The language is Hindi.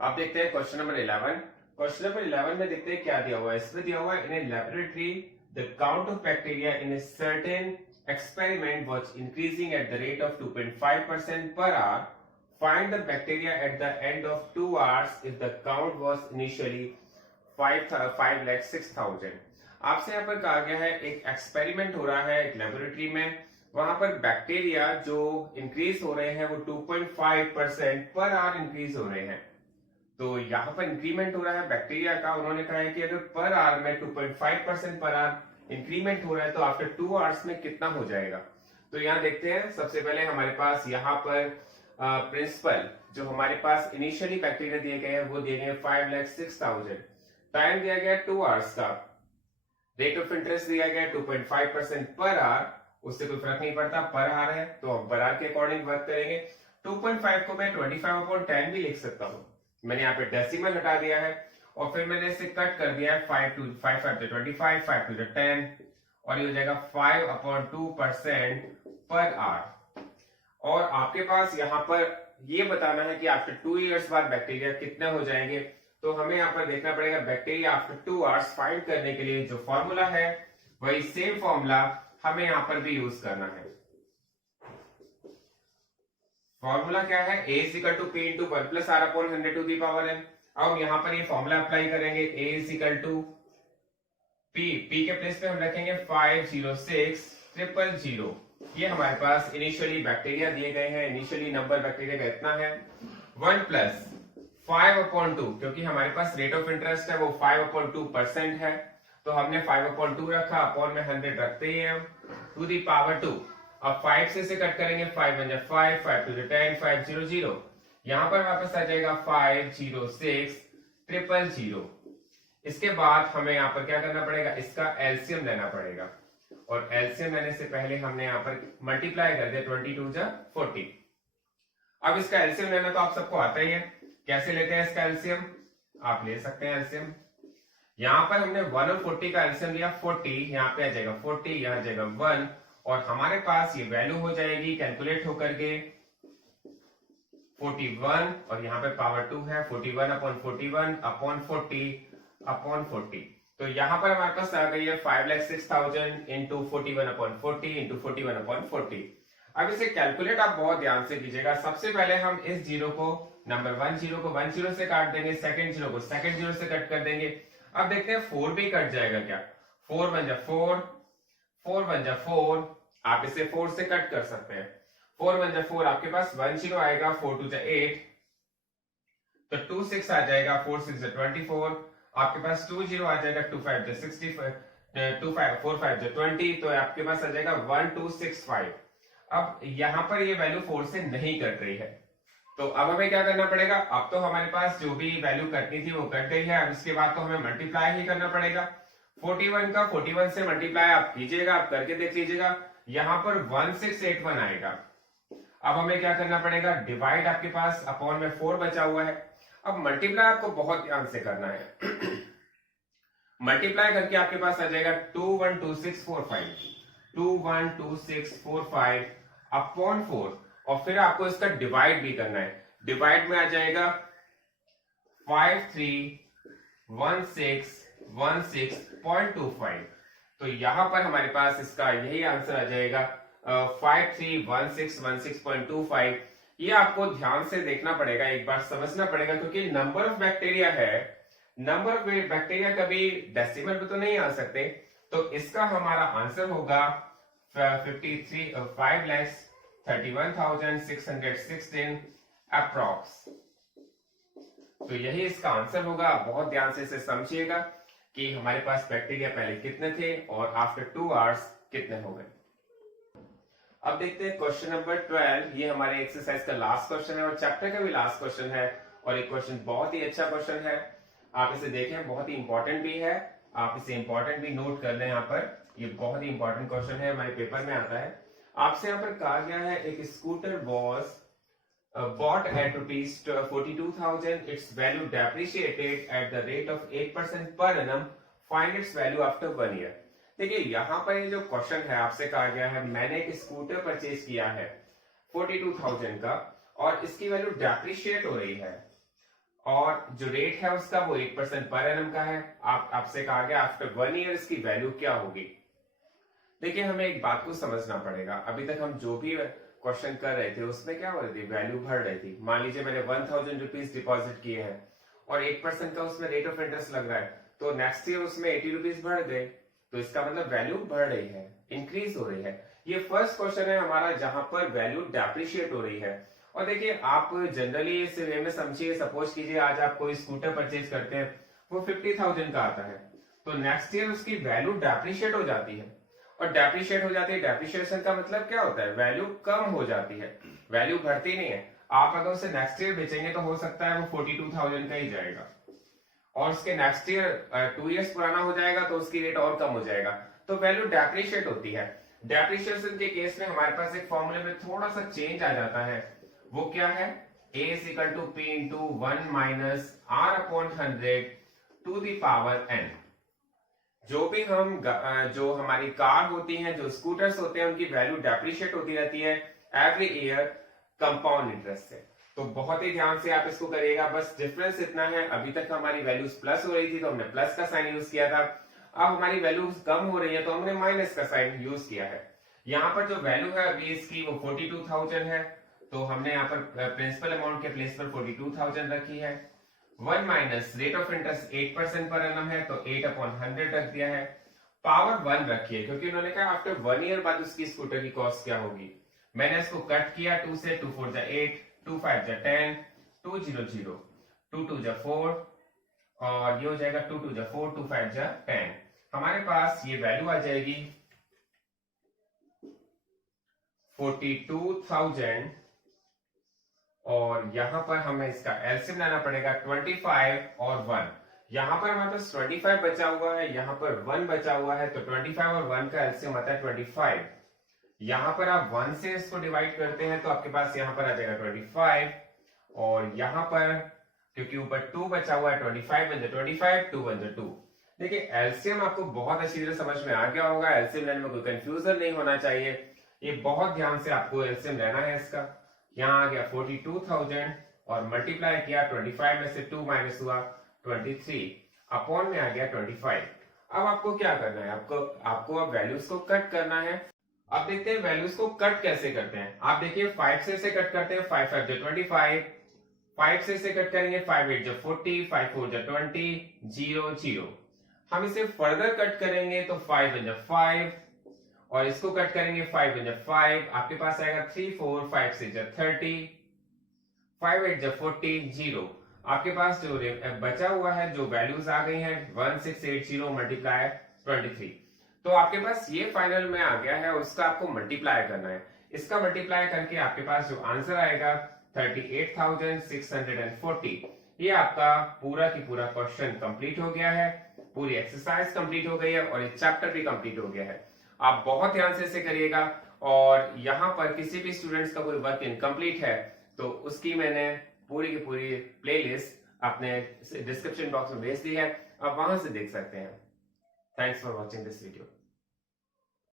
आप देखते हैं क्वेश्चन नंबर 11। क्वेश्चन नंबर 11 में देखते हैं क्या दिया हुआ है। इसमें दिया हुआ है, in a laboratory the count of bacteria in a certain experiment was increasing at the rate of 2.5% per hour. Find the bacteria at the end of 2 hours if the count was initially 5,06,000। आपसे यहाँ पर कहा गया है एक एक्सपेरिमेंट हो रहा है एक लेबोरेटरी में, वहां पर बैक्टीरिया जो इंक्रीज हो रहे हैं वो 2.5% पर आवर इंक्रीज हो रहे हैं। तो यहाँ पर इंक्रीमेंट हो रहा है बैक्टीरिया का। उन्होंने कहा है कि अगर पर आवर में 2.5% पर आवर इंक्रीमेंट हो रहा है तो आफ्टर 2 आवर्स में कितना हो जाएगा। तो यहाँ देखते हैं, सबसे पहले हमारे पास यहाँ पर प्रिंसिपल जो हमारे पास इनिशियली बैक्टीरिया दिए गए हैं वो दिए गए 5,06,000। टाइम दिया गया 2 आवर्स का। रेट ऑफ इंटरेस्ट दिया गया 2.5% पर आवर। उससे कोई फर्क नहीं पड़ता, पर आवर है तो हम पर आवर के अकॉर्डिंग वर्क करेंगे। 2.5 को मैं 25/10 भी लिख सकता हूँ। मैंने यहाँ पे डेसिमल हटा दिया है और फिर मैंने इसे कट कर दिया है 5 to 25, 5 to 10 और ये हो जाएगा 5/2% पर आवर। और आपके पास यहाँ पर ये बताना है कि आफ्टर 2 इयर्स बाद बैक्टीरिया कितने हो जाएंगे। तो हमें यहाँ पर देखना पड़ेगा बैक्टीरिया आफ्टर 2 आवर्स फाइंड करने के लिए जो फॉर्मूला है वही सेम फॉर्मूला हमें यहाँ पर भी यूज करना है। फॉर्मूला क्या है, a is equal to p into 1 plus r upon 100 to the power n। अब हम यहाँ पर ये फॉर्मूला अप्लाई करेंगे, a is equal to p के प्लेस पे हम रखेंगे 5,06,000। ये हमारे पास इनिशियली बैक्टीरिया दिए गए हैं। इनिशियली नंबर बैक्टीरिया का इतना है 1 प्लस 5/2, क्योंकि हमारे पास रेट ऑफ इंटरेस्ट है वो 5/2% है तो हमने 5/2 रखा, अपॉन में 100 रखते ही हैं टू दी पावर 2। अब 5 से इसे कट करेंगे, 5 1 5, 5 2 10, 500। यहां पर वापस आ जाएगा 5,06,000। इसके बाद हमें यहाँ पर क्या करना पड़ेगा, इसका एलसीएम लेना पड़ेगा। और एलसीएम लेने से पहले हमने यहाँ पर मल्टीप्लाई कर दिया 22 जा 40। अब इसका एलसीएम लेना तो आप सबको आता ही है। कैसे लेते हैं इसका एलसीएम, आप ले सकते हैं एलसीएम। यहाँ पर हमने 1 और 40 का एलसीएम लिया 40, यहाँ पे आ जाएगा 40, यहाँ आ जाएगा 1 और हमारे पास ये वैल्यू हो जाएगी कैलकुलेट होकर के 41 और यहाँ पे पावर 2 है 41/41 अपॉन 40/40। तो यहाँ पर हमारे पास आ गई है 5,06,000 इंटू 41/40 इंटू 41/40। अब इसे कैलकुलेट आप बहुत ध्यान से कीजिएगा। सबसे पहले हम इस जीरो को नंबर 1 जीरो को 1 जीरो से काट देंगे, सेकंड जीरो को सेकंड जीरो से कट कर देंगे। अब देखते हैं 4 भी कट जाएगा क्या। 4 1 जा 4, 4 1 जा 4, आप इसे 4 से कट कर सकते हैं। 4 1 जा 4, आपके पास 1 जीरो आएगा, 4 2 जा 8 तो 2 6 आ जाएगा, 4 6 जा 24, आपके पास 2 जीरो आ जाएगा, 2 5 जा 65, 2 5 4 5 जा 20 तो आपके पास आ जाएगा 1265। अब यहां पर ये वैल्यू 4 से नहीं कट रही है तो अब हमें क्या करना पड़ेगा। अब तो हमारे पास जो भी वैल्यू कटनी थी वो कट गई है। अब इसके बाद तो हमें मल्टीप्लाई ही करना पड़ेगा। 41 का 41 से मल्टीप्लाई आप कीजिएगा, आप करके देख लीजिएगा, यहां पर 1681 आएगा। अब हमें क्या करना पड़ेगा, डिवाइड आपके पास अपॉन में 4 बचा हुआ है। अब मल्टीप्लाई आपको बहुत ध्यान से करना है। मल्टीप्लाई करके आपके पास आ जाएगा 212645, 212645 अपॉन 4 और फिर आपको इसका डिवाइड भी करना है। डिवाइड में आ जाएगा 531616.25। तो यहां पर हमारे पास इसका यही आंसर आ जाएगा 531616.25। ये आपको ध्यान से देखना पड़ेगा, एक बार समझना पड़ेगा, क्योंकि नंबर ऑफ बैक्टीरिया है। नंबर ऑफ बैक्टीरिया कभी डेसिमल में तो नहीं आ सकते। तो इसका हमारा आंसर होगा 5,31,616 अप्रॉक्स। तो यही इसका आंसर होगा। बहुत ध्यान से इसे समझिएगा कि हमारे पास बैक्टीरिया पहले कितने थे और आफ्टर 2 आवर्स कितने हो गए। अब देखते हैं क्वेश्चन नंबर 12। ये हमारे एक्सरसाइज का लास्ट क्वेश्चन है और चैप्टर का भी लास्ट क्वेश्चन है और एक क्वेश्चन बहुत ही अच्छा क्वेश्चन है। आप इसे देखें, बहुत ही इंपॉर्टेंट भी है, आप इसे इंपॉर्टेंट भी नोट कर लें। यहाँ पर ये बहुत ही इंपॉर्टेंट क्वेश्चन है, हमारे पेपर में आता है। आपसे यहाँ पर कहा गया है एक scooter was bought at rupees 42,000. Its value depreciated at the rate of 8% per annum. Find its value after 1 year. देखिए यहाँ पर ये जो क्वेश्चन है आपसे कहा गया है, मैंने एक स्कूटर परचेज किया है 42,000 का और इसकी वैल्यू डेप्रिशिएट हो रही है और जो रेट है उसका वो 8% पर एनम का है। आपसे कहा गया आफ्टर 1 ईयर इसकी वैल्यू क्या होगी। देखिए हमें एक बात को समझना पड़ेगा, अभी तक हम जो भी क्वेश्चन कर रहे थे उसमें क्या हो रही थी, वैल्यू बढ़ रही थी। मान लीजिए मैंने 1000 रुपीज डिपॉजिट किए हैं और 8% का उसमें रेट ऑफ इंटरेस्ट लग रहा है, तो नेक्स्ट ईयर उसमें 80 रुपीज बढ़ गए, तो इसका मतलब वैल्यू बढ़ रही है, इंक्रीज हो रही है। ये फर्स्ट क्वेश्चन है हमारा जहां पर वैल्यू डेप्रिशिएट हो रही है। और देखिए आप जनरली इस वे में समझिए, सपोज कीजिए आज आप कोई स्कूटर परचेज करते हैं, वो 50,000 का आता है, तो नेक्स्ट ईयर उसकी वैल्यू डेप्रिशिएट हो जाती है। और डेप्रिशिएट हो जाती है, डेप्रिशिएशन का मतलब क्या होता है, वैल्यू कम हो जाती है, वैल्यू बढ़ती नहीं है। आप अगर उसे नेक्स्ट ईयर बेचेंगे तो हो सकता है वो 42,000 का ही जाएगा, और उसके नेक्स्ट ईयर 2 इयर्स पुराना हो जाएगा तो उसकी रेट और कम हो जाएगा, तो वैल्यू डेप्रिशिएट होती है। डेप्रिशिएशन के केस में हमारे पास एक फॉर्मूले में थोड़ा सा चेंज आ जाता है, वो क्या है, a is equal to p into 1 minus r upon 100 to the power n। जो भी हम जो हमारी कार होती हैं, जो स्कूटर्स होते हैं, उनकी वैल्यू डेप्रिशिएट होती रहती है एवरी ईयर कंपाउंड इंटरेस्ट से। तो बहुत ही ध्यान से आप इसको करिएगा। बस डिफरेंस इतना है, अभी तक हमारी वैल्यूज प्लस हो रही थी तो हमने प्लस का साइन यूज किया था, अब हमारी वैल्यूज कम हो रही है तो हमने माइनस का साइन यूज किया है। यहाँ पर जो वैल्यू है अभी इसकी वो 42,000 है, तो हमने यहाँ पर प्रिंसिपल अमाउंट के प्लेस पर 42,000 रखी है। 1 minus rate of interest 8% per annum है, तो 8/100 रख दिया है। पावर 1 रखिए क्योंकि उन्होंने कहा आफ्टर 1 ईयर बाद उसकी स्कूटर की कॉस्ट क्या होगी। मैंने इसको कट किया 2 से, 2 4 8, 2 5 10, 2 0 0, 2 2 4, और ये हो जाएगा 2 2 4, 2 5 10। हमारे पास ये वैल्यू आ जाएगी 42,000, और यहां पर हमें इसका एलसीएम लाना पड़ेगा 25 और 1। यहां पर हमारे पास 25 बचा हुआ है, यहां पर 1 बचा हुआ है, तो 25 और 1 का एलसीएम आता है 25। यहां पर आप 1 से इसको डिवाइड करते हैं तो आपके पास यहां पर आ जाएगा 25, और यहां पर क्योंकि ऊपर 2 बचा हुआ है 25 बन जाए 25, 2 बन जाए 2। देखिए एलसीएम आपको बहुत अच्छी तरह समझ में आ गया होगा, एलसीएम लेने में कोई कंफ्यूजन नहीं होना चाहिए, ये बहुत ध्यान से आपको एलसीएम लेना है इसका। यहाँ आ गया 42,000 और मल्टीप्लाई किया 25 में से 2 माइनस हुआ 23, अपॉन में आ गया 25। अब आपको क्या करना है, आपको अब वैल्यूज को कट करना है। अब देखते हैं वैल्यूज को कट कैसे करते हैं। आप देखिए 5 से कट करते हैं, 5 5 25, 5 से कट करेंगे 5 8 40, 5 4 20, 0 0। हम इसे फर्दर कट करेंगे तो 5 5, और इसको कट करेंगे 5 5, आपके पास आएगा 3 4, 5 6 30, 5 8 40, 0। आपके पास जो बचा हुआ है, जो वैल्यूज आ गई हैं 1680 मल्टीप्लाई 23, तो आपके पास ये फाइनल में आ गया है, उसका आपको मल्टीप्लाई करना है। इसका मल्टीप्लाई करके आपके पास जो आंसर आएगा 38,640। ये आपका पूरा की पूरा क्वेश्चन कंप्लीट हो गया है, पूरी एक्सरसाइज कंप्लीट हो गई है, और ये चैप्टर भी कंप्लीट हो गया है। आप बहुत ध्यान से इसे करिएगा, और यहाँ पर किसी भी स्टूडेंट्स का कोई वर्क इनकम्प्लीट है तो उसकी मैंने पूरी की पूरी प्लेलिस्ट अपने डिस्क्रिप्शन बॉक्स में भेज दी है, आप वहां से देख सकते हैं। Thanks for watching this video.